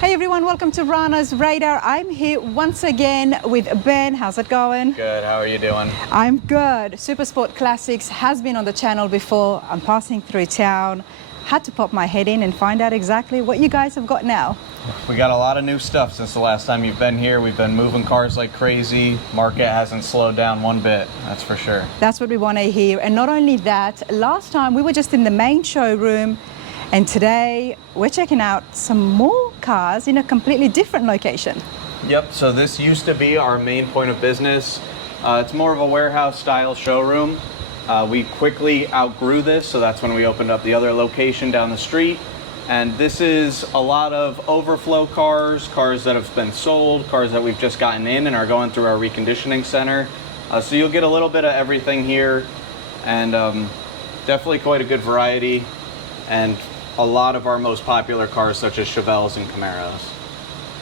Hey everyone, welcome to Rana's Radar. I'm here once again with Ben. How's it going? Good, how are you doing? I'm good. Supersport Classics has been on the channel before. I'm passing through town. Had to pop my head in and find out exactly what you guys have got now. We got a lot of new stuff since the last time you've been here. We've been moving cars like crazy. Market hasn't slowed down one bit, that's for sure. That's what we want to hear. And not only that, last time we were just in the main showroom, and today we're checking out some more cars in a completely different location. Yep, so this used to be our main point of business. It's more of a warehouse style showroom. We quickly outgrew this, so that's when we opened up the other location down the street. And this is a lot of overflow cars, cars that have been sold, cars that we've just gotten in and are going through our reconditioning center. So you'll get a little bit of everything here, and definitely quite a good variety, and a lot of our most popular cars such as Chevelles and Camaros.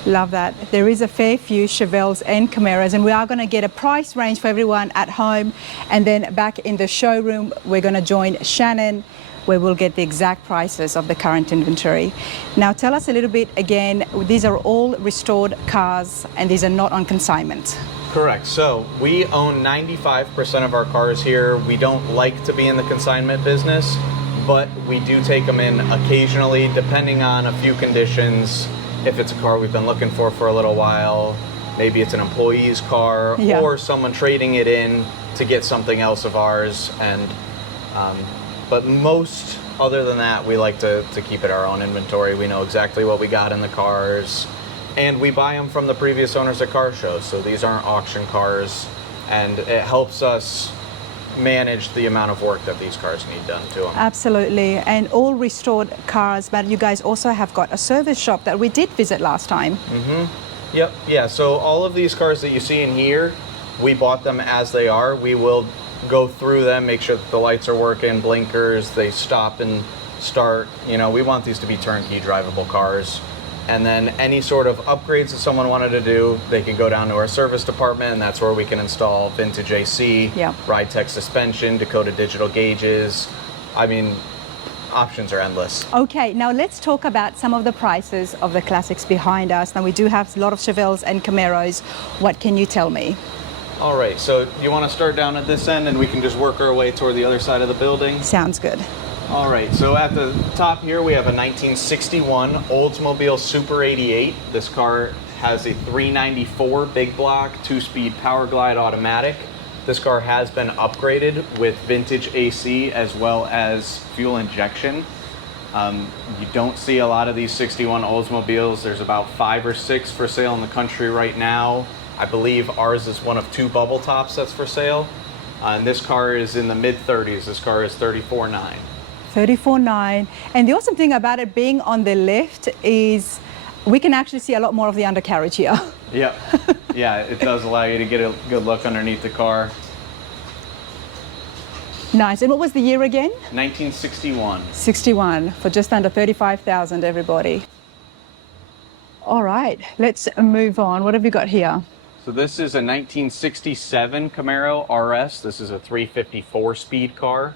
Love that. There is a fair few Chevelles and Camaros, and we are going to get a price range for everyone at home. And then back in the showroom, we're going to join Shannon, where we'll get the exact prices of the current inventory. Now tell us a little bit again, these are all restored cars and these are not on consignment. Correct. So we own 95% of our cars here. We don't like to be in the consignment business, but we do take them in occasionally, depending on a few conditions. If it's a car we've been looking for a little while, maybe it's an employee's car, or someone trading it in to get something else of ours. And but most, other than that, we like to keep it our own inventory. We know exactly what we got in the cars, and we buy them from the previous owners at car shows. So these aren't auction cars, and it helps us manage the amount of work that these cars need done to them. Absolutely, and all restored cars, but you guys also have got a service shop that we did visit last time. Mm-hmm. Yep, yeah, so all of these cars that you see in here, we bought them as they are. We will go through them, make sure that the lights are working, blinkers, they stop and start. You know, we want these to be turnkey drivable cars. And then any sort of upgrades that someone wanted to do, they can go down to our service department, and that's where we can install vintage AC, ride tech suspension, Dakota digital gauges. I mean, options are endless. Okay, now let's talk about some of the prices of the classics behind us. Now we do have a lot of Chevelles and Camaros. What can you tell me? All right, so you want to start down at this end and we can just work our way toward the other side of the building? Sounds good. All right, so at the top here we have a 1961 Oldsmobile Super 88. This car has a 394 big block, 2-speed power glide automatic. This car has been upgraded with vintage AC as well as fuel injection. You don't see a lot of these 61 Oldsmobiles. There's about 5 or 6 for sale in the country right now. I believe ours is one of 2 bubble tops that's for sale. And this car is in the mid-30s. This car is 34.9. 34.9. And the awesome thing about it being on the left is we can actually see a lot more of the undercarriage here. Yep. Yeah, it does allow you to get a good look underneath the car. Nice. And what was the year again? 1961. 61 for just under 35,000, everybody. All right, let's move on. What have we got here? So this is a 1967 Camaro RS. This is a 354 speed car.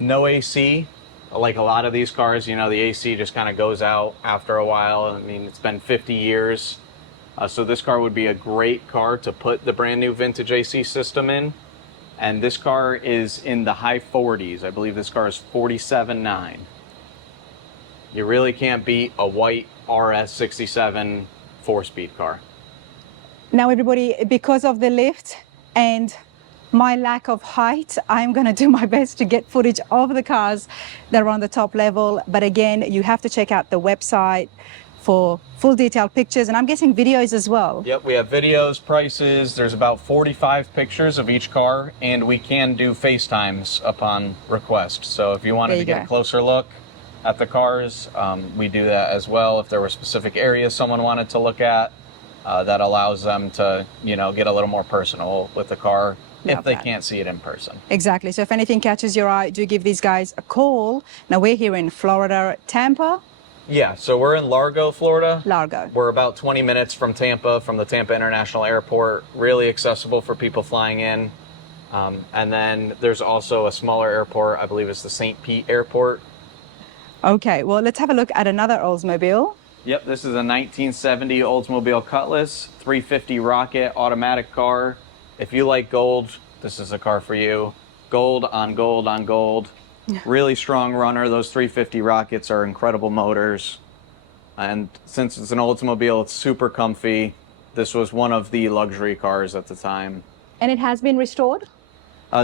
No AC. Like a lot of these cars, you know, the AC just kind of goes out after a while. I mean, it's been 50 years. So this car would be a great car to put the brand new vintage AC system in. And this car is in the high 40s. I believe this car is 47.9. You really can't beat a white RS 67 4-speed car. Now everybody, because of the lift and my lack of height, I'm going to do my best to get footage of the cars that are on the top level. But again, you have to check out the website for full detailed pictures, and I'm guessing videos as well. Yep, we have videos, prices. There's about 45 pictures of each car, and we can do FaceTimes upon request. So if you wanted to get a closer look at the cars, we do that as well. If there were specific areas someone wanted to look at, that allows them to, you know, get a little more personal with the car. If they can't see it in person. Exactly. So if anything catches your eye, do give these guys a call. Now we're here in Florida, Tampa. Yeah, so we're in Largo, Florida. Largo. We're about 20 minutes from Tampa, from the Tampa International Airport. Really accessible for people flying in. And then there's also a smaller airport. I believe it's the St. Pete Airport. Okay, well, let's have a look at another Oldsmobile. Yep, this is a 1970 Oldsmobile Cutlass, 350 Rocket automatic car. If you like gold, this is a car for you. Gold on gold on gold. Really strong runner. Those 350 Rockets are incredible motors. And since it's an Oldsmobile, it's super comfy. This was one of the luxury cars at the time. And it has been restored?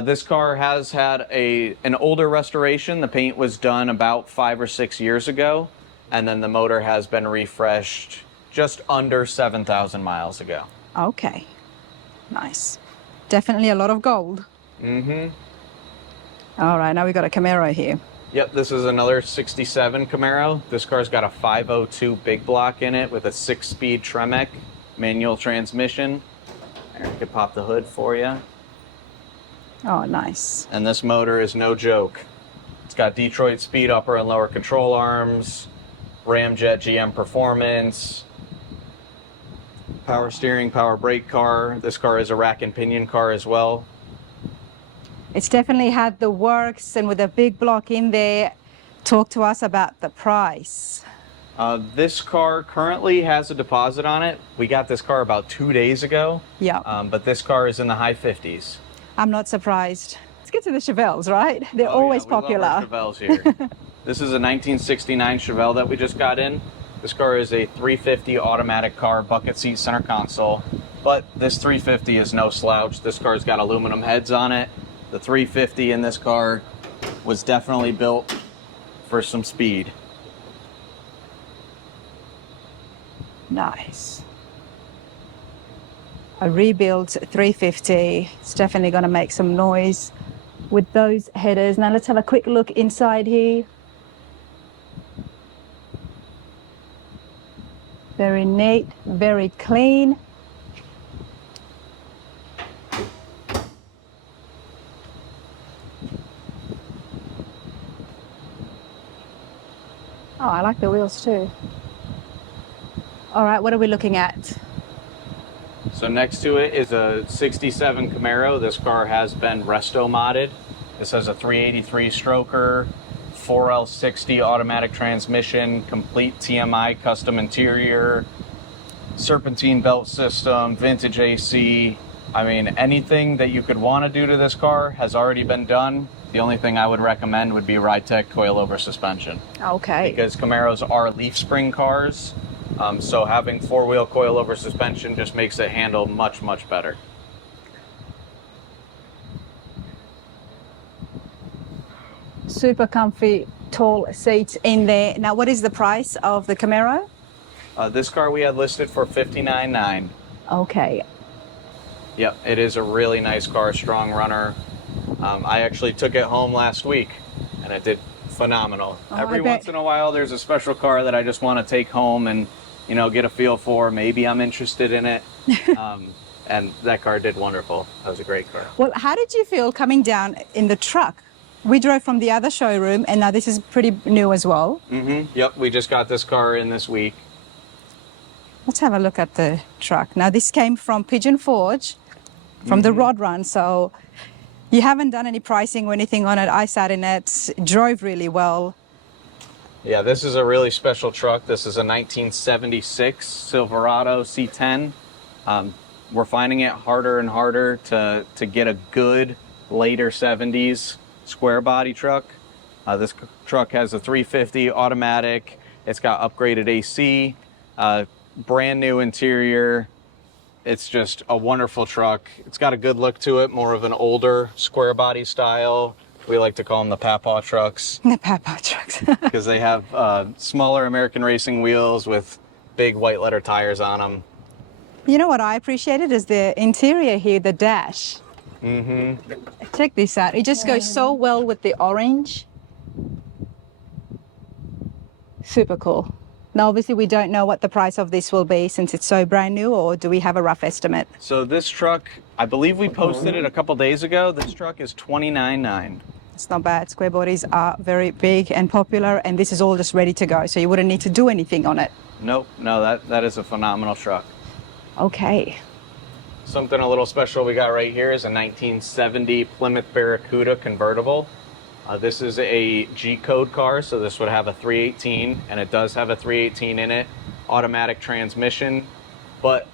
This car has had an older restoration. The paint was done about 5 or 6 years ago, and then the motor has been refreshed just under 7,000 miles ago. Okay, nice. Definitely a lot of gold. Mm-hmm. All right, now we got a Camaro here. Yep, this is another 67 Camaro. This car's got a 502 big block in it with a 6-speed Tremec manual transmission. I could pop the hood for you. Oh, nice. And this motor is no joke. It's got Detroit speed upper and lower control arms, Ramjet GM performance, power steering, power brake car. This car is a rack and pinion car as well. It's definitely had the works, and with a big block in there. Talk to us about the price. This car currently has a deposit on it. We got this car about 2 days ago. Yeah. But this car is in the high 50s. I'm not surprised. Let's get to the Chevelles, right? They're always popular. Love our Chevelles here. This is a 1969 Chevelle that we just got in. This car is a 350 automatic car, bucket seat, center console. But this 350 is no slouch. This car's got aluminum heads on it. The 350 in this car was definitely built for some speed. Nice. A rebuilt 350. It's definitely going to make some noise with those headers. Now let's have a quick look inside here. Very neat, very clean. Oh, I like the wheels too. All right, what are we looking at? So next to it is a 67 Camaro. This car has been resto modded. This has a 383 stroker, 4L60 automatic transmission, complete TMI custom interior, serpentine belt system, vintage AC. I mean, anything that you could want to do to this car has already been done. The only thing I would recommend would be Ridetech coilover suspension. Okay. Because Camaros are leaf spring cars. So having four-wheel coilover suspension just makes it handle much, much better. Super comfy, tall seats in there. Now, what is the price of the Camaro? This car we had listed for $59,900. Okay. Yep, it is a really nice car, strong runner. I actually took it home last week, and it did phenomenal. Oh, Every once in a while, there's a special car that I just want to take home and, you know, get a feel for. Maybe I'm interested in it. And that car did wonderful. That was a great car. Well, how did you feel coming down in the truck? We drove from the other showroom, and now this is pretty new as well. Mm-hmm. Yep, we just got this car in this week. Let's have a look at the truck. Now, this came from Pigeon Forge, from the Rod Run, so you haven't done any pricing or anything on it. I sat in it, drove really well. Yeah, this is a really special truck. This is a 1976 Silverado C10. We're finding it harder and harder to get a good later 70s square body truck. This truck has a 350 automatic. It's got upgraded AC, brand new interior. It's just a wonderful truck. It's got a good look to it, more of an older square body style. We like to call them the Papa trucks. The Papa trucks. Because they have smaller American racing wheels with big white letter tires on them. You know what I appreciated is the interior here, the dash. Mm-hmm. Check this out. It just goes so well with the orange. Super cool. Now, obviously, we don't know what the price of this will be since it's so brand new, or do we have a rough estimate? So this truck, I believe we posted it a couple days ago. This truck is $29,900. It's not bad. Square bodies are very big and popular, and this is all just ready to go, so you wouldn't need to do anything on it. Nope, no, that is a phenomenal truck. Okay. Something a little special we got right here is a 1970 Plymouth Barracuda convertible. This is a G-code car, so this would have a 318, and it does have a 318 in it. automatic transmission, but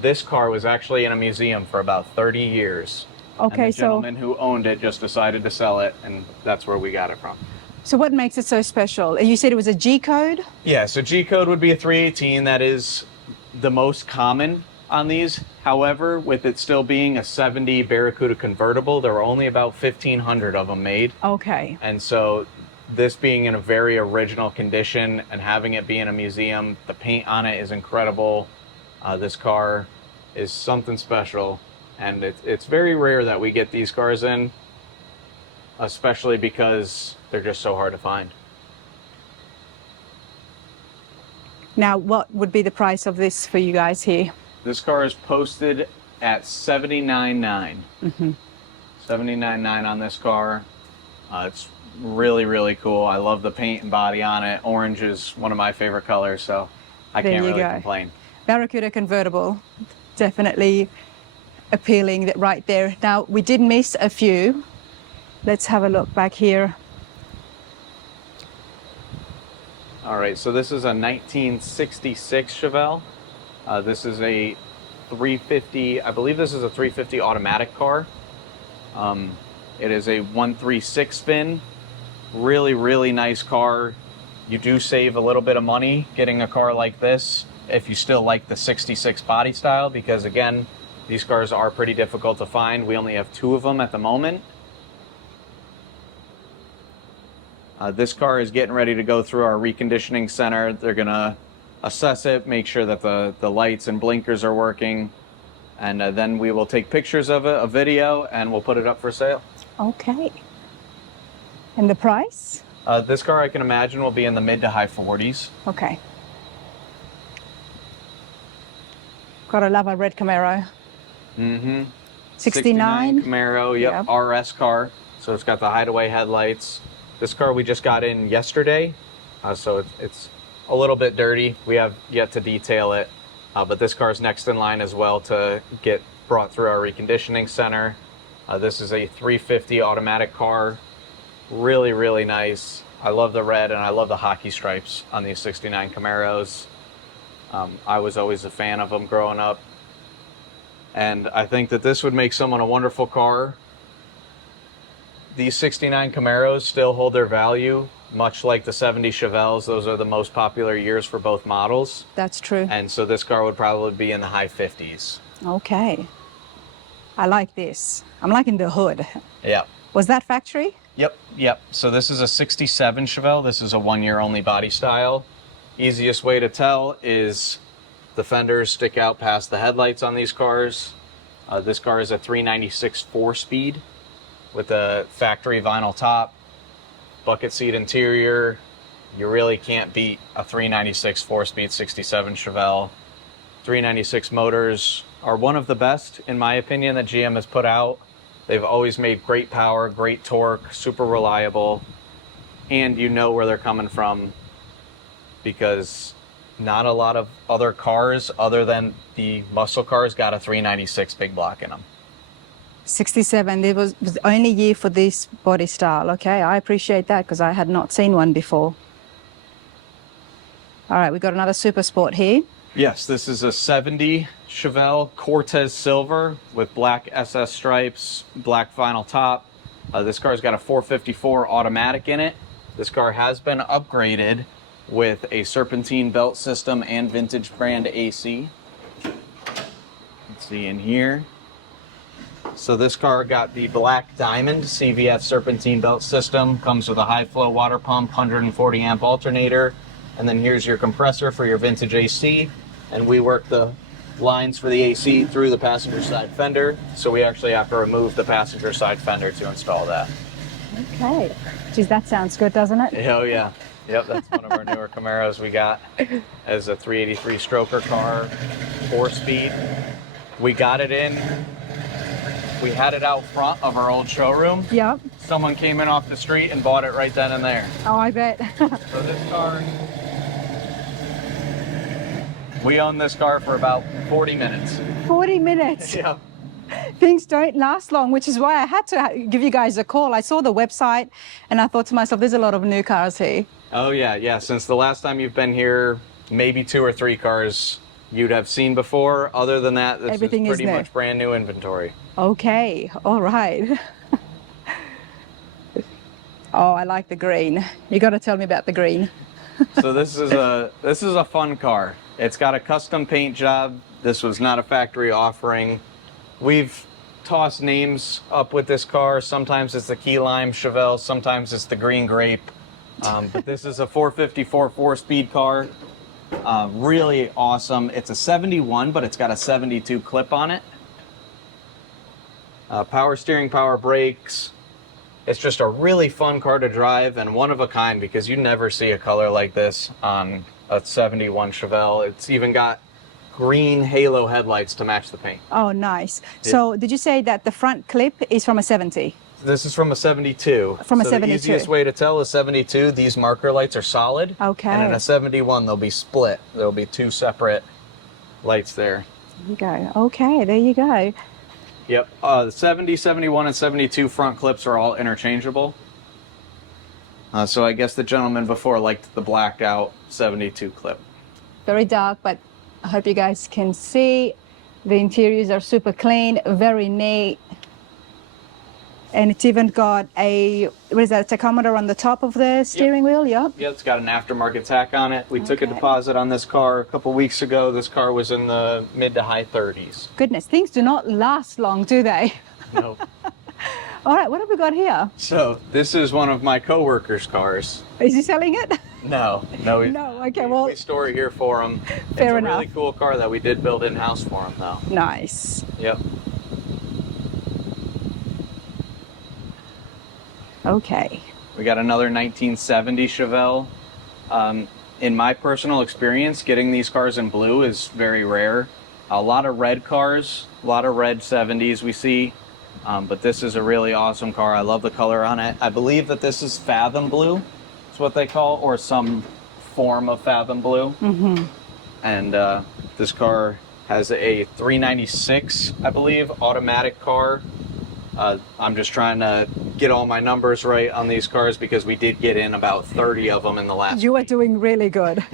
this car was actually in a museum for about 30 years. Okay, and the gentleman who owned it just decided to sell it, and that's where we got it from. So what makes it so special? You said it was a G code? Yeah, so G code would be a 318. That is the most common on these. However, with it still being a 70 Barracuda convertible, there were only about 1,500 of them made. Okay. And so this being in a very original condition and having it be in a museum, the paint on it is incredible. This car is something special, and it's very rare that we get these cars in, especially because they're just so hard to find. Now, what would be the price of this for you guys here? This car is posted at $79,900. $79,900 on this car. It's really, really cool. I love the paint and body on it. Orange is one of my favorite colors, so I can't really complain. Barracuda convertible, definitely appealing right there. Now, we did miss a few. Let's have a look back here. All right, so this is a 1966 Chevelle. This is a 350, I believe this is a 350 automatic car. It is a 136 fin. Really, really nice car. You do save a little bit of money getting a car like this if you still like the 66 body style, because again, these cars are pretty difficult to find. We only have 2 of them at the moment. This car is getting ready to go through our reconditioning center. They're gonna assess it, make sure that the lights and blinkers are working, and then we will take pictures of it, a video, and we'll put it up for sale. Okay. And the price? This car, I can imagine, will be in the mid to high 40s. Okay. Gotta love a red Camaro. 69 Camaro, yep, RS car. So it's got the hideaway headlights. This car we just got in yesterday, so it's a little bit dirty. We have yet to detail it, but this car is next in line as well to get brought through our reconditioning center. This is a 350 automatic car. Really, really nice. I love the red and I love the hockey stripes on these 69 Camaros. I was always a fan of them growing up. And I think that this would make someone a wonderful car. These 69 Camaros still hold their value, much like the 70 Chevelles. Those are the most popular years for both models. That's true. And so this car would probably be in the high 50s. Okay. I like this. I'm liking the hood. Yeah. Was that factory? Yep. So this is a 67 Chevelle. This is a 1-year only body style. Easiest way to tell is the fenders stick out past the headlights on these cars. This car is a 396 4-speed with a factory vinyl top, bucket seat interior. You really can't beat a 396 4-speed 67 Chevelle. 396 motors are one of the best, in my opinion, that GM has put out. They've always made great power, great torque, super reliable, and you know where they're coming from, because not a lot of other cars other than the muscle cars got a 396 big block in them. 67, it was the only year for this body style. Okay, I appreciate that because I had not seen one before. All right, we got another Supersport here. Yes, this is a 70 Chevelle Cortez Silver with black SS stripes, black vinyl top. This car's got a 454 automatic in it. This car has been upgraded with a serpentine belt system and vintage brand AC. Let's see in here. So this car got the black diamond CVF serpentine belt system, comes with a high flow water pump, 140 amp alternator, and then here's your compressor for your vintage AC. And we work the lines for the AC through the passenger side fender, so we actually have to remove the passenger side fender to install that. Okay. Geez, that sounds good, doesn't it? Oh yeah. Yep, that's one of our newer Camaros we got as a 383 stroker car, 4-speed. We got it in. We had it out front of our old showroom. Yep. Someone came in off the street and bought it right then and there. Oh, I bet. So this car, we owned this car for about 40 minutes. 40 minutes. Yeah. Things don't last long, which is why I had to give you guys a call. I saw the website and I thought to myself, there's a lot of new cars here. Oh yeah. Since the last time you've been here, maybe 2 or 3 cars you'd have seen before. Other than that, this Everything is is pretty new. much brand new inventory. Okay, all right. Oh, I like the green. You got to tell me about the green. So this is a fun car. It's got a custom paint job. This was not a factory offering. We've tossed names up with this car. Sometimes it's the key lime Chevelle, sometimes it's the green grape. But this is a 454 4-speed car. Really awesome. It's a 71, but it's got a 72 clip on it. Power steering, power brakes. It's just a really fun car to drive and one of a kind because you never see a color like this on a 71 Chevelle. It's even got green halo headlights to match the paint. Oh, nice. So did you say that the front clip is from a 70? This is from a 72. From a so 72. The easiest way to tell is 72, these marker lights are solid. Okay. And in a 71, they'll be split. There'll be 2 separate lights there. There you go. Okay, there you go. Yep. The 70, 71, and 72 front clips are all interchangeable. So I guess the gentleman before liked the blacked out 72 clip. Very dark, but I hope you guys can see. The interiors are super clean, very neat. And it's even got a, what is that, a tachometer on the top of the steering wheel? Yep. Yeah, it's got an aftermarket tack on it. We took a deposit on this car a couple weeks ago. This car was in the mid to high 30s. Goodness, things do not last long, do they? No. All right, what have we got here? So this is one of my coworkers' cars. Is he selling it? No. No, okay, well. We store it here for him. Fair it's enough. a really cool car that we did build in-house for him, though. Nice. Yep. Okay. We got another 1970 Chevelle. In my personal experience, getting these cars in blue is very rare. A lot of red cars, a lot of red 70s we see, but this is a really awesome car. I love the color on it. I believe that this is Fathom Blue, is what they call, or some form of Fathom Blue. Mm-hmm. And this car has a 396, I believe, automatic car. I'm just trying to get all my numbers right on these cars because we did get in about 30 of them in the last You are week. doing really good.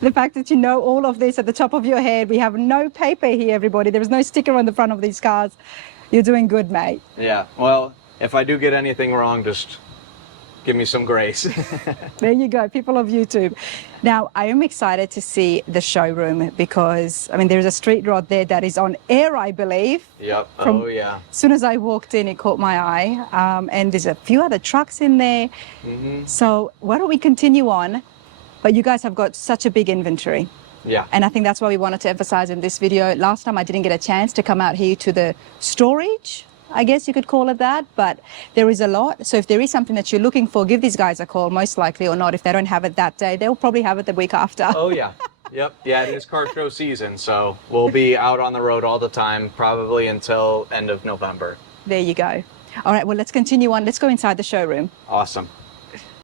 The fact that you know all of this at the top of your head, we have no paper here, everybody. There is no sticker on the front of these cars. You're doing good, mate. Yeah, well, if I do get anything wrong, just give me some grace. There you go, people of YouTube. Now, I am excited to see the showroom because, I mean, there's a street rod there that is on air, I believe. Yep, From- oh yeah. As soon as I walked in, it caught my eye. And there's a few other trucks in there. Mm-hmm. So why don't we continue on? But you guys have got such a big inventory. Yeah. And I think that's why we wanted to emphasize in this video. Last time I didn't get a chance to come out here to the storage, I guess you could call it that, but there is a lot. So if there is something that you're looking for, give these guys a call, most likely or not. If they don't have it that day, they'll probably have it the week after. Oh yeah. Yep. Yeah, it is car show season, so we'll be out on the road all the time, probably until end of November. There you go. All right, well, let's continue on. Let's go inside the showroom. Awesome.